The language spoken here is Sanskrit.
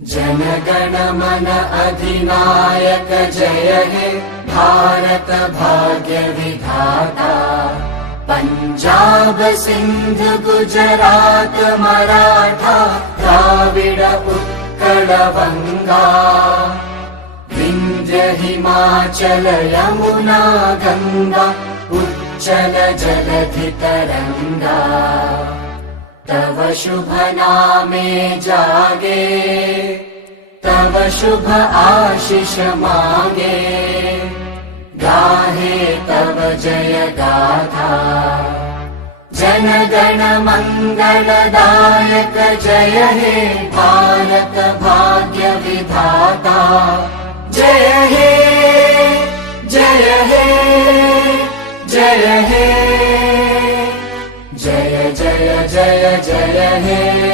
जनगण मन अधिनायक जय हे भारत भाग्य विधाता। पंजाब सिंध गुजरात मराठा द्राविड उत्कल बंगा। विंध्य हिमाचल यमुना गंगा उच्चल जलधि तरंगा। तव शुभ नामे जागे तव शुभ आशीष मांगे। गाहे तव जय गाथा जन गण मंगलदायक जय हे भारत भाग्य विधाता। जय हे जय हे जय हे जय जय जय जय हे।